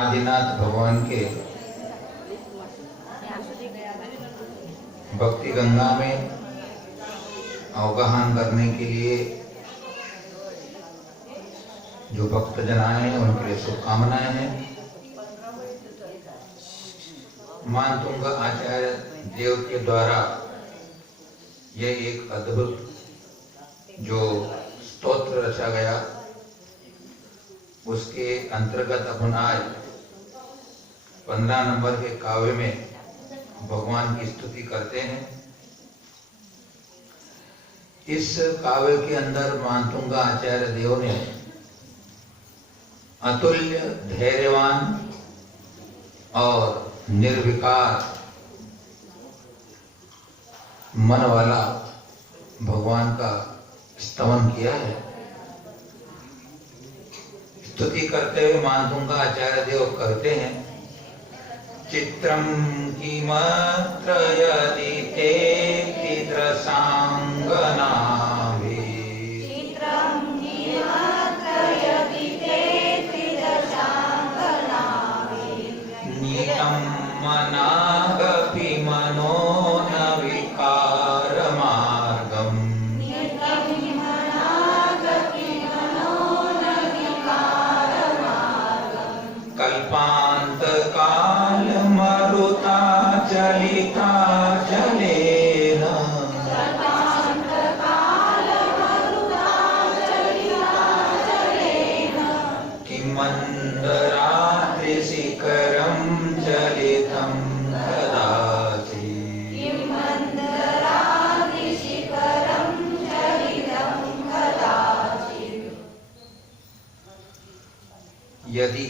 आदिनाथ भगवान के भक्ति गंगा में अवगाहन करने के लिए जो भक्तजन आए हैं उनके लिए शुभकामनाएं हैं। मानतुंग आचार्य देव के द्वारा यह एक अद्भुत जो स्तोत्र रचा गया, उसके अंतर्गत अपन आज 15 नंबर के काव्य में भगवान की स्तुति करते हैं। इस काव्य के अंदर मानतुंग आचार्य देव ने अतुल्य धैर्यवान और निर्विकार मन वाला भगवान का स्तवन किया है। स्तुति करते हुए मानतुंग आचार्य देव करते हैं, चित्रम किमत्र यदि ते तिद्रसांगनाभि नीतं मनागपि मनो न विकारमार्गम् कल्पान्तकालमरुता चलिता जलेन किमन्दरात्रिशिखरं चलितं कदाचित्। यदि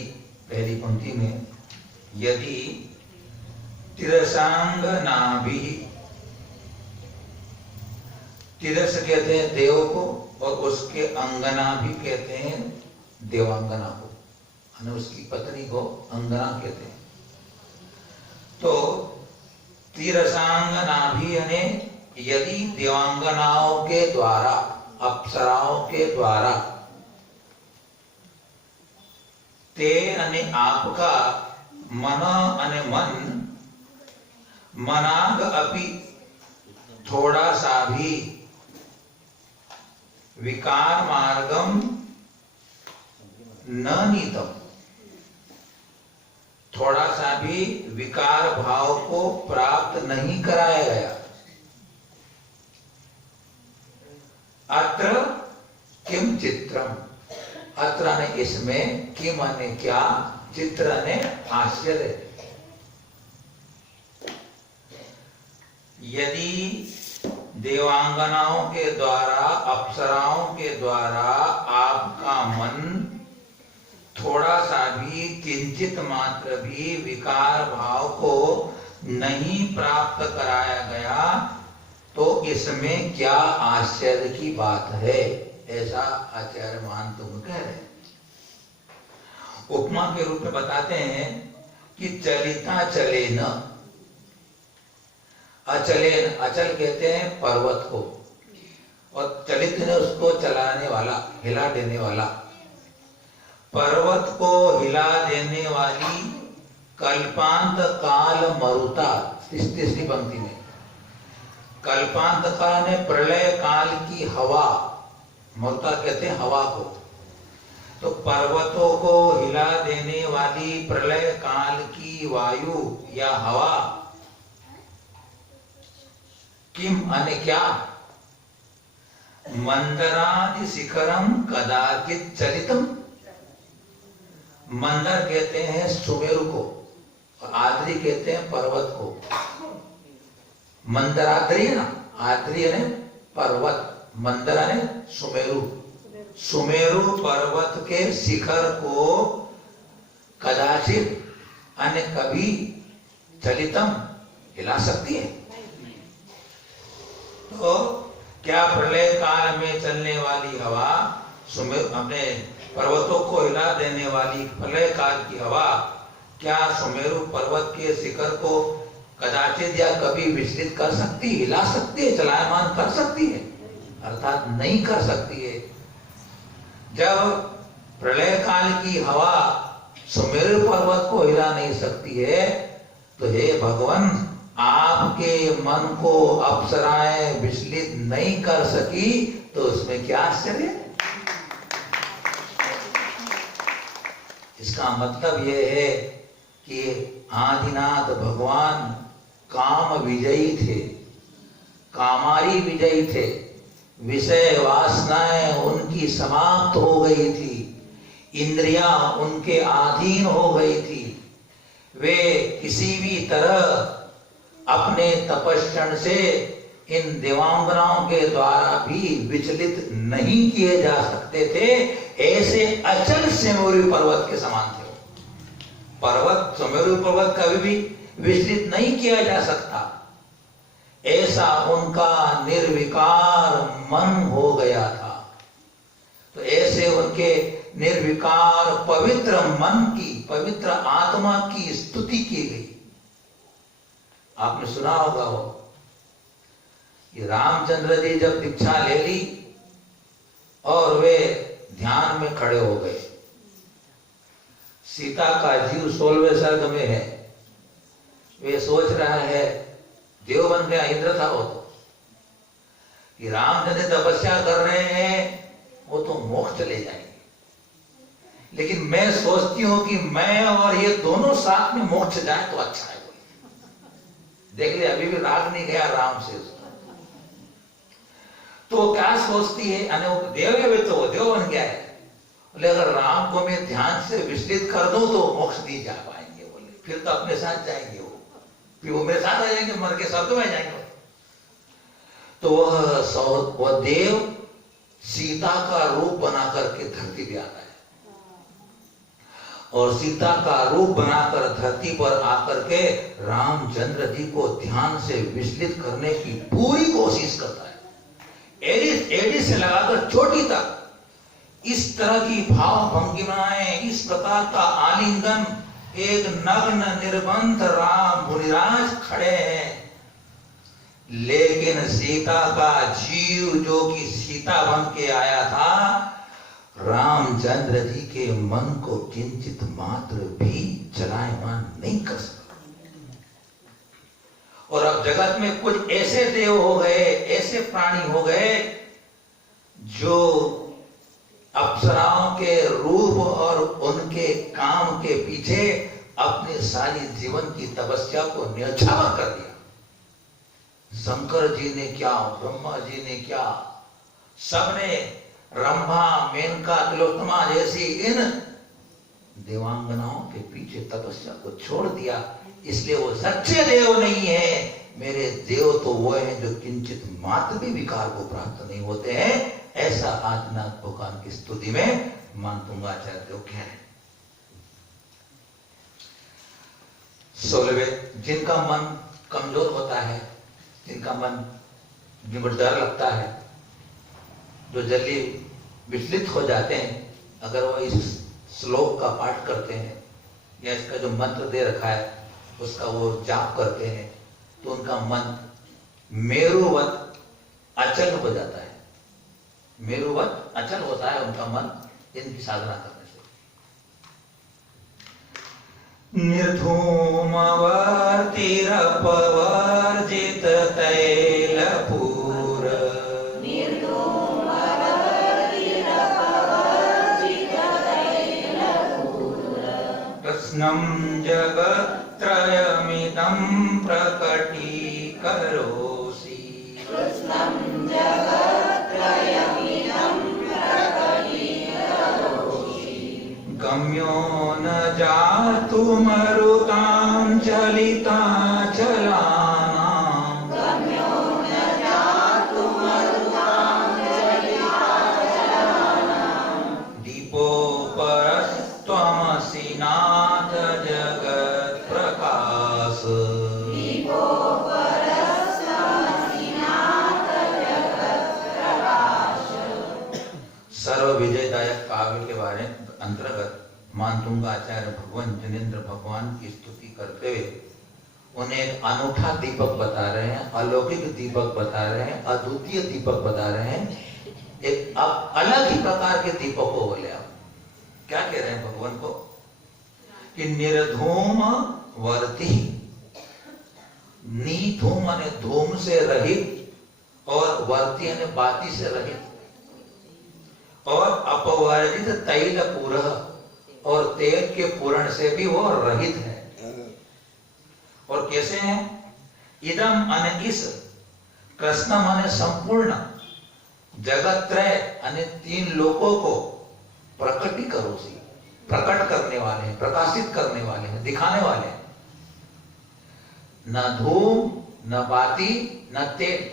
पहली पंक्ति में यदि तिरसांग नाभि, तिरस कहते हैं देव को और उसके अंगना भी कहते हैं देवांगना को, यानी उसकी पत्नी को अंगना कहते हैं। तो तिरसांग नाभि यानी यदि देवांगनाओं के द्वारा, अप्सराओं के द्वारा, ते अने आपका मन अने मन, मनाग अपि थोड़ा सा भी, विकार मार्गम न नीतम, थोड़ा सा भी विकार भाव को प्राप्त नहीं कराया गया। अत्र किम चित्रम, अत्र ने इसमें, किम ने क्या, चित्र ने आश्चर्य। यदि देवांगनाओं के द्वारा, अप्सराओं के द्वारा आपका मन थोड़ा सा भी, किंचित मात्र भी विकार भाव को नहीं प्राप्त कराया गया, तो इसमें क्या आश्चर्य की बात है, ऐसा आचार्य मानतुंग कह रहे हैं। उपमा के रूप में बताते हैं कि चलिता चले न, अचलेन, अचल कहते हैं पर्वत को, और चलित ने उसको चलाने वाला, हिला देने वाला। पर्वत को हिला देने वाली कल्पांत काल मरुता, तीसरी पंक्ति में कल्पांत काल ने प्रलय काल की हवा, मरुता कहते हैं हवा को, तो पर्वतों को हिला देने वाली प्रलय काल की वायु या हवा, किम अने क्या, मंदरादि शिखरम कदाचित चलितम, मंदर कहते हैं सुमेरु को और आद्री कहते हैं पर्वत को। मंदराद्री है ना, आद्री है पर्वत, मंदरा है सुमेरु। सुमेरु पर्वत के शिखर को कदाचित अन्य कभी चलितम, हिला सकती है। तो क्या प्रलय काल में चलने वाली हवा, सुमेरु अपने पर्वतों को हिला देने वाली प्रलय काल की हवा, क्या सुमेरु पर्वत के शिखर को कदाचित या कभी विचलित कर सकती, हिला सकती है, चलायमान कर सकती है? अर्थात नहीं कर सकती है। जब प्रलय काल की हवा सुमेरु पर्वत को हिला नहीं सकती है, तो हे भगवान, आपके मन को अप्सराएं विचलित नहीं कर सकी, तो उसमें क्या आश्चर्य। इसका मतलब यह है कि आदिनाथ भगवान काम विजयी थे, कामारी विजयी थे। विषय वासनाएं उनकी समाप्त हो गई थी, इंद्रियां उनके अधीन हो गई थी। वे किसी भी तरह अपने तपस्या से इन देवांगनाओं के द्वारा भी विचलित नहीं किए जा सकते थे। ऐसे अचल सुमेरु पर्वत के समान थे। पर्वत, सुमेरु पर्वत कभी भी विचलित नहीं किया जा सकता, ऐसा उनका निर्विकार मन हो गया था। तो ऐसे उनके निर्विकार पवित्र मन की, पवित्र आत्मा की स्तुति की गई। आपने सुना होगा वो कि रामचंद्र जी जब दीक्षा ले ली और वे ध्यान में खड़े हो गए, सीता का जीव 16वें सर्ग में है। वे सोच रहा है, देव बन गया, इंद्र था वो तो, कि रामचंद्र तपस्या कर रहे हैं, वो तो मोक्ष चले जाएंगे। लेकिन मैं सोचती हूं कि मैं और ये दोनों साथ में मोक्ष जाए तो अच्छा है। देख ले, अभी भी राग नहीं गया राम से उसका। तो क्या सोचती है, अने वो देव है, तो वो देव बन गया है। बोले अगर राम को मैं ध्यान से विचलित कर दूं तो मोक्ष नहीं जा पाएंगे। बोले फिर तो अपने साथ जाएंगे वो, फिर वो मेरे साथ आ जाएंगे, मर के स्वर्ग में जाएंगे। तो वह देव सीता का रूप बना करके धरती पे आता है, और सीता का रूप बनाकर धरती पर आकर के रामचंद्र जी को ध्यान से विचलित करने की पूरी कोशिश करता है। एड़ी से लगाकर चोटी तक इस तरह की भाव भंगिमाएं, इस प्रकार का आलिंगन, एक नग्न निर्बंध राम मुनिराज खड़े हैं। लेकिन सीता का जीव, जो कि सीता बन के आया था, रामचंद्र जी के मन को किंचित मात्र भी चलायमान नहीं कर सका। और अब जगत में कुछ ऐसे देव हो गए, ऐसे प्राणी हो गए, जो अप्सराओं के रूप और उनके काम के पीछे अपनी सारी जीवन की तपस्या को न्यौछावर कर दिया। शंकर जी ने क्या, ब्रह्मा जी ने क्या, सबने रंभा, मेनका, तिलोत्तमा जैसी इन देवांगनाओं के पीछे तपस्या को छोड़ दिया। इसलिए वो सच्चे देव नहीं है। मेरे देव तो वो हैं जो किंचित मात्र भी विकार को प्राप्त नहीं होते हैं। ऐसा आदिनाथ भगवान की स्तुति में मानतुंगाचार्य देव कह रहे हैं। 16वें, जिनका मन कमजोर होता है, जिनका मन, जिनको डर लगता है, जो जल्दी विचलित हो जाते हैं, अगर वो इस श्लोक का पाठ करते हैं या इसका जो मंत्र दे रखा है उसका वो जाप करते हैं, तो उनका मन मेरुवत अचल हो जाता है। मेरुवत अचल होता है उनका मन इनकी साधना करने से। निर्धूमवर्तिरपवर्जित तैलपूर, कृष्णं जगत्त्रयमिदं प्रकटीकरोषि, गम्यो न जातु मरुतां चलिताचलानां, दीपोपरस्त्वमसि नाथ जगत्प्रकाश, सर्व विजयदायक काव्य के बारे अंतर्गत मानतुंगाचार्य भगवान जिनेन्द्र भगवान की स्तुति करते हुए उन्हें एक अनूठा दीपक बता रहे हैं, अलौकिक दीपक बता रहे हैं, अद्वितीय दीपक बता रहे हैं, एक अलग ही प्रकार के दीपक को बोले। आप क्या कह रहे हैं भगवान को? कि निर्धूम वर्ती, नी धूम माने धूम से रहित और वर्ती यानी बाती से रहित, और अपवर्जित तैल पूरः, और तेल के पूरण से भी वो रहित है। और कैसे है? इदम अने इस, कृष्ण माने संपूर्ण, जगत त्रय अने तीन लोकों को प्रकटी करो सी, प्रकट करने वाले हैं, प्रकाशित करने वाले हैं, दिखाने वाले हैं। न धूम, न बाती, न तेल,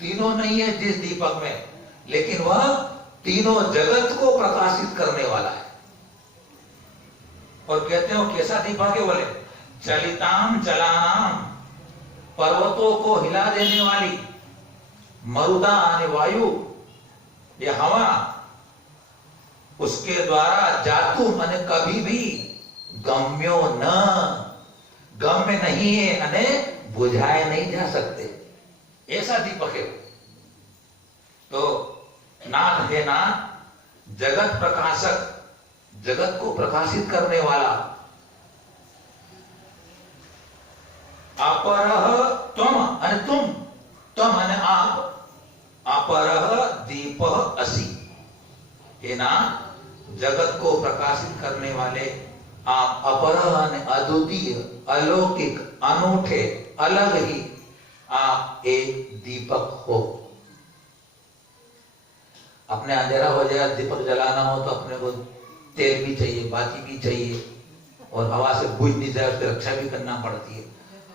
तीनों नहीं है जिस दीपक में, लेकिन वह तीनों जगत को प्रकाशित करने वाला है। और कहते हो कैसा दीपक है? बोले चलिताम चलानाम, पर्वतों को हिला देने वाली, मरुदा यानी वायु या हवा, उसके द्वारा जातु माने कभी भी, गम्यो न, गम्य नहीं है अने बुझाए नहीं जा सकते, ऐसा दीपक है। तो नाथ है नाथ, जगत प्रकाशक, जगत को प्रकाशित करने वाला। अपरह त्वम अने तुम, त्वम अने आप, अपरह दीपः असि, हे नाथ जगत को प्रकाशित करने वाले आप अपरह अने अद्वितीय, अलौकिक, अनूठे, अलग ही आप एक दीपक हो। अपने अंधेरा हो जाए, दीपक जलाना हो तो अपने को तेल भी चाहिए, बाती भी चाहिए, और हवा से बुझ नहीं जाए उसकी रक्षा भी करना पड़ती है।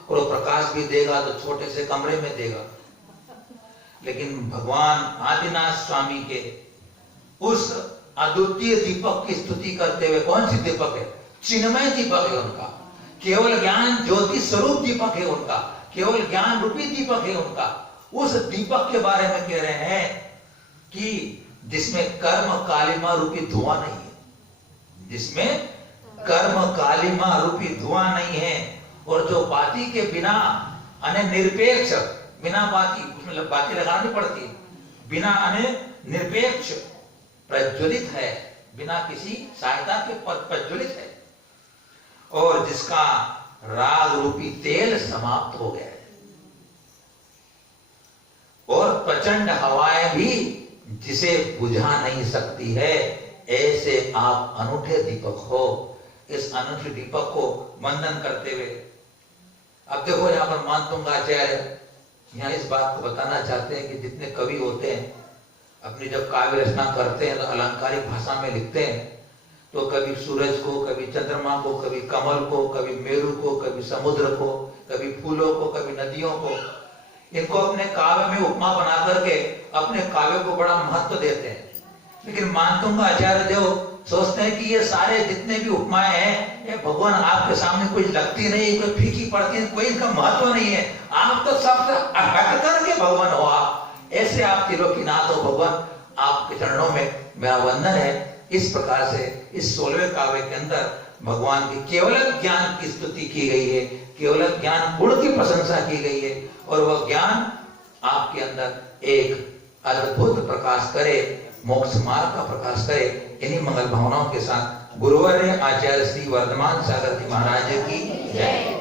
और वो प्रकाश भी देगा तो छोटे से कमरे में देगा। लेकिन भगवान आदिनाथ स्वामी के उस अद्वितीय दीपक की स्तुति करते हुए, कौन सी दीपक है? चिन्मय दीपक है उनका, केवल ज्ञान ज्योति स्वरूप दीपक है उनका, केवल ज्ञान रूपी दीपक है उनका। उस दीपक के बारे में कह रहे हैं कि जिसमें कर्म कालिमा रूपी धुआं नहीं है, जिसमें कर्म कालिमा रूपी धुआं नहीं है, और जो बाती के बिना अने निरपेक्ष, बिना बाती, उसमें बाती लगानी पड़ती है, बिना अने निरपेक्ष प्रज्वलित है, बिना किसी सहायता के प्रज्वलित है, और जिसका राग रूपी तेल समाप्त हो गया है, और प्रचंड हवाएं भी जिसे बुझा नहीं सकती है, ऐसे आप अनूठे दीपक हो। इस अनूठे दीपक को वंदन करते हुए, अब देखो यहाँ पर मानतुंगाचार्य यहाँ इस बात को बताना चाहते हैं कि जितने कवि होते हैं अपनी जब काव्य रचना करते हैं तो अलंकारिक भाषा में लिखते हैं, तो कभी सूरज को, कभी चंद्रमा को, कभी कमल को, कभी मेरु को, कभी समुद्र को, कभी फूलों को, कभी नदियों को, इनको अपने काव्य में उपमा बना करके अपने काव्य को बड़ा महत्व देते हैं। लेकिन मानतुंगा आचार्य देव सोचते हैं कि ये सारे जितने भी उपमाएं हैं, ये भगवान आपके सामने कोई लगती नहीं, कोई फीकी पड़ती है, कोई इनका महत्व नहीं है, आप तो सबसे हट करके भगवान हो, आप ऐसे आप त्रिलोकीनाथ हो भगवान, आपके चरणों में मेरा वंदन है। इस प्रकार से इस 16वें काव्य के अंदर भगवान के केवल ज्ञान की स्तुति की गई है, केवल ज्ञान गुण की प्रशंसा की गई है, और वह ज्ञान आपके अंदर एक अद्भुत प्रकाश करे, मोक्ष मार्ग का प्रकाश करे। इन्हीं मंगल भावनाओं के साथ गुरुवर आचार्य श्री वर्धमान सागर जी महाराज की जय।